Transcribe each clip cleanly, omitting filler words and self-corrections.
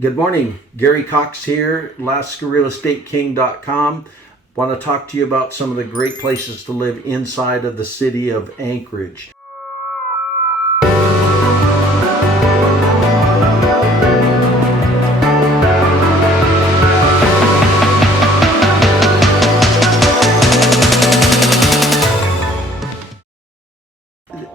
Good morning. Gary Cox here, LaskaRealEstateKing.com. Want to talk to you about some of the great places to live inside of the city of Anchorage.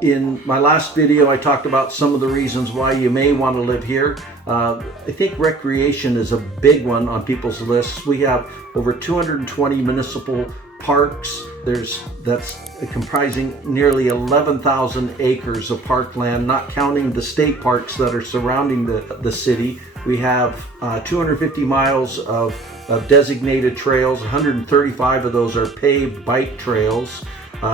In my last video, I talked about some of the reasons why you may want to live here. I think recreation is a big one on people's lists. We have over 220 municipal parks. That's comprising nearly 11,000 acres of parkland, not counting the state parks that are surrounding the city. We have 250 miles of designated trails. 135 of those are paved bike trails.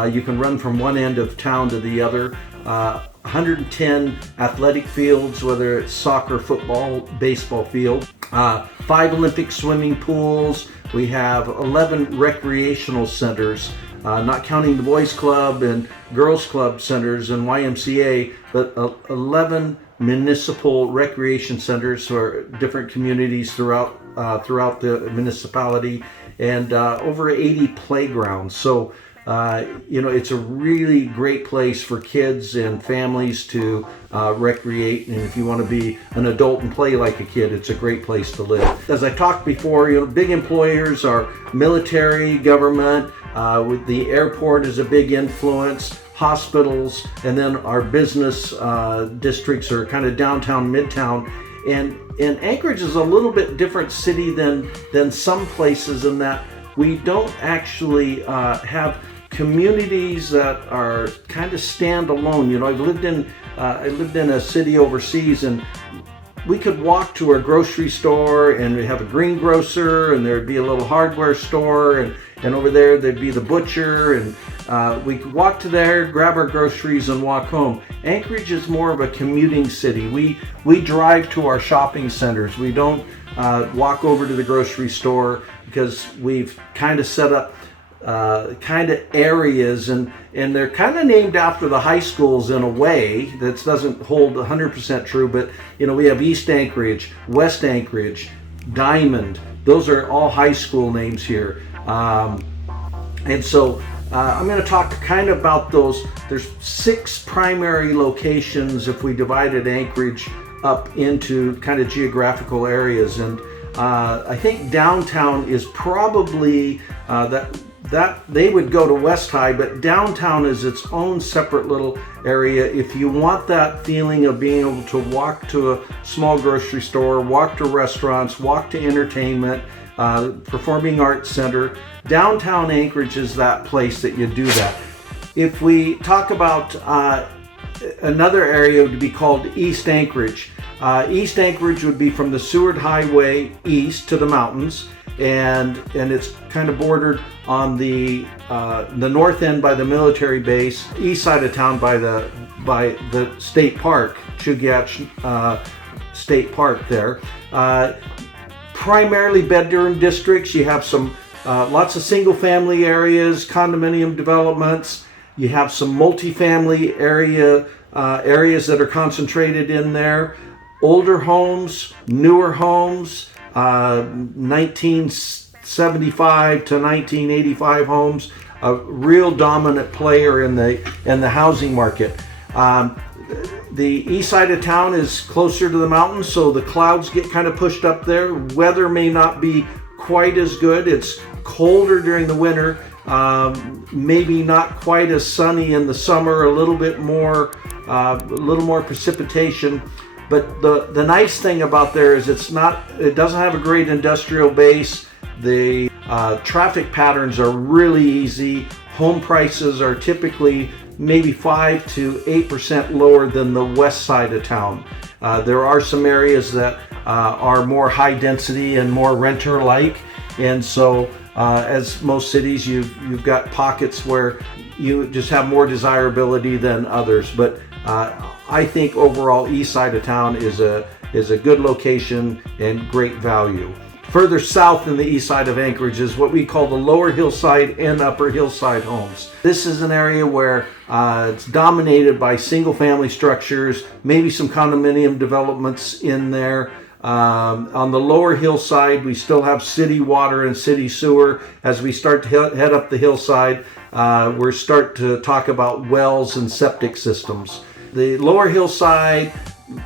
You can run from one end of town to the other. 110 athletic fields, whether it's soccer, football, baseball field. 5 Olympic swimming pools. We have 11 recreational centers, not counting the boys club and girls club centers and YMCA, but 11 municipal recreation centers for different communities throughout the municipality, and over 80 playgrounds. So it's a really great place for kids and families to recreate, and if you want to be an adult and play like a kid, it's a great place to live. As I talked before, big employers are military, government, with the airport is a big influence, hospitals, and then our business districts are kind of downtown, midtown. And Anchorage is a little bit different city than some places in that we don't actually have communities that are kind of standalone. I lived in a city overseas, and we could walk to our grocery store and we have a greengrocer, and there'd be a little hardware store, and over there there'd be the butcher, and we could walk to there, grab our groceries, and walk home. Anchorage is more of a commuting city. We drive to our shopping centers. We don't walk over to the grocery store, because we've kind of set up kind of areas, and they're kind of named after the high schools in a way. That doesn't hold 100% true, but we have East Anchorage, West Anchorage, Diamond. Those are all high school names here. And so I'm going to talk kind of about those. There's 6 primary locations if we divided Anchorage up into kind of geographical areas, and I think downtown is probably that they would go to West High, but downtown is its own separate little area. If you want that feeling of being able to walk to a small grocery store, walk to restaurants, walk to entertainment, performing arts center, downtown Anchorage is that place that you do that. If we talk about another area, would be called East Anchorage. East Anchorage would be from the Seward Highway east to the mountains, and it's kind of bordered on the north end by the military base, east side of town by the state park, Chugach State Park there. Primarily bedroom districts. You have some lots of single family areas, condominium developments. You have some multifamily areas that are concentrated in there. Older homes, newer homes, 1975 to 1985 homes, a real dominant player in the housing market. The east side of town is closer to the mountains, so the clouds get kind of pushed up there. Weather may not be quite as good. It's colder during the winter, maybe not quite as sunny in the summer, a little more precipitation. But the nice thing about there is it doesn't have a great industrial base. The traffic patterns are really easy. Home prices are typically maybe 5 to 8% lower than the west side of town. There are some areas that are more high density and more renter-like, and so as most cities, you've got pockets where you just have more desirability than others. But I think overall east side of town is a good location and great value. Further south in the east side of Anchorage is what we call the lower Hillside and upper Hillside homes. This is an area where it's dominated by single family structures, maybe some condominium developments in there. On the lower hillside, we still have city water and city sewer. As we start to head up the hillside, we're start to talk about wells and septic systems. The lower hillside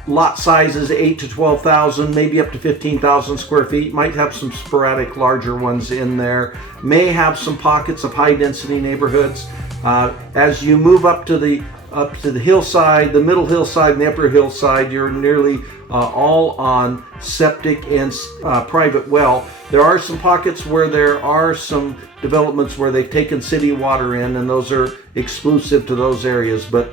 lot sizes 8 to 12,000, maybe up to 15,000 square feet. Might have some sporadic larger ones in there. May have some pockets of high density neighborhoods. As you move up to the hillside, the middle hillside and the upper hillside, you're nearly all on septic and private well. There are some pockets where there are some developments where they've taken city water in, and those are exclusive to those areas. But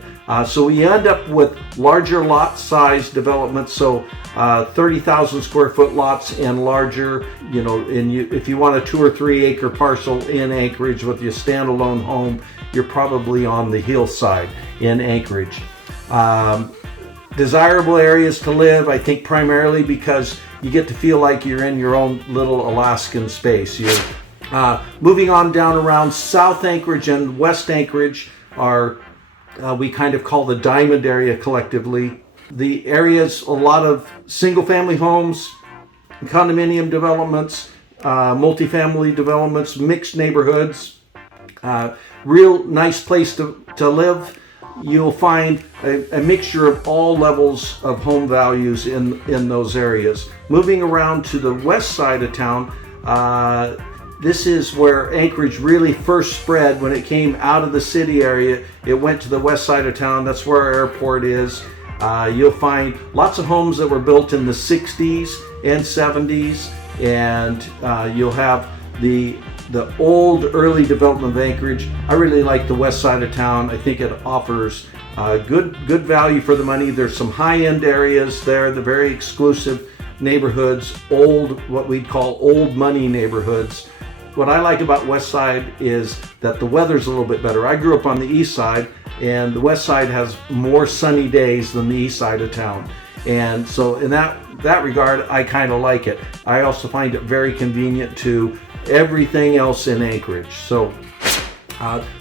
so we end up with larger lot size developments, so 30,000 square foot lots and larger. You know, if you want a 2 or 3 acre parcel in Anchorage with your standalone home, you're probably on the hillside in Anchorage. Desirable areas to live, I think, primarily because you get to feel like you're in your own little Alaskan space. You're moving on down around South Anchorage and West Anchorage are we kind of call the Diamond area collectively. The area's a lot of single family homes, condominium developments, multifamily developments, mixed neighborhoods. Real nice place to live. You'll find a mixture of all levels of home values in those areas. Moving around to the west side of town, this is where Anchorage really first spread. When it came out of the city area, it went to the west side of town. That's where our airport is. You'll find lots of homes that were built in the 60s and 70s, and you'll have the old early development of Anchorage. I really like the west side of town. I think it offers good value for the money. There's some high-end areas there, the very exclusive neighborhoods, what we'd call old money neighborhoods. What I like about west side is that the weather's a little bit better. I grew up on the east side, and the west side has more sunny days than the east side of town. And so in that regard, I kind of like it. I also find it very convenient to everything else in Anchorage. So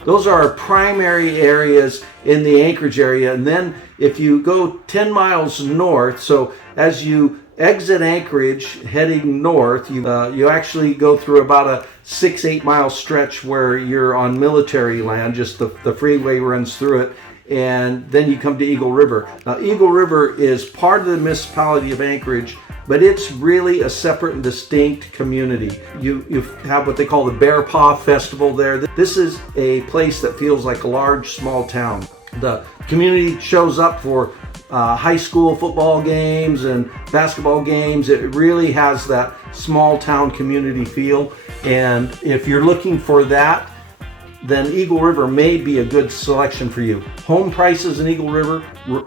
those are our primary areas in the Anchorage area. And then if you go 10 miles north, so as you exit Anchorage heading north, you actually go through about a 6-8 mile stretch where you're on military land. Just the freeway runs through it, and then you come to Eagle River. Now, Eagle River is part of the municipality of Anchorage, but it's really a separate and distinct community. You have what they call the Bear Paw Festival there. This is a place that feels like a large, small town. The community shows up for high school football games and basketball games. It really has that small town community feel. And if you're looking for that, then Eagle River may be a good selection for you. Home prices in Eagle River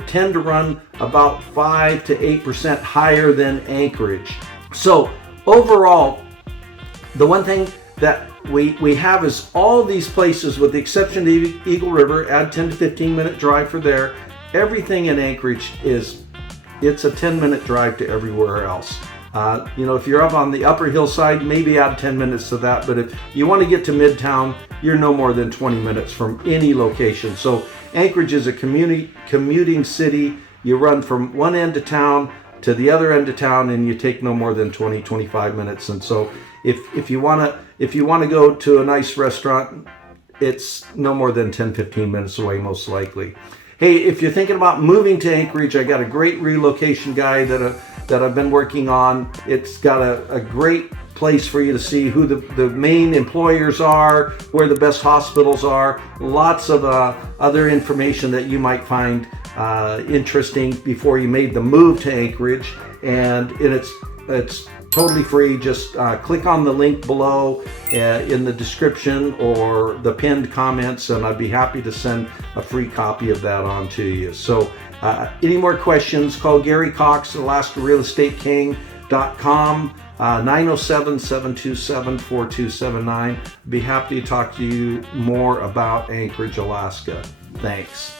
tend to run about 5 to 8% higher than Anchorage. So overall, the one thing that we have is all these places, with the exception of Eagle River, add 10 to 15 minute drive for there. Everything in Anchorage it's a 10-minute drive to everywhere else. If you're up on the upper hillside, maybe add 10 minutes to that. But if you want to get to Midtown, you're no more than 20 minutes from any location. So Anchorage is a commuting city. You run from one end of town to the other end of town, and you take no more than 20-25 minutes. And so if you want to go to a nice restaurant, it's no more than 10-15 minutes away, most likely. Hey, if you're thinking about moving to Anchorage, I got a great relocation guide that I've been working on. It's got a great place for you to see who the main employers are, where the best hospitals are, lots of other information that you might find interesting before you made the move to Anchorage. And it's totally free. Just click on the link below in the description or the pinned comments, and I'd be happy to send a free copy of that on to you. So any more questions, call Gary Cox, AlaskaRealEstateKing.com, 907-727-4279. Be happy to talk to you more about Anchorage, Alaska. Thanks.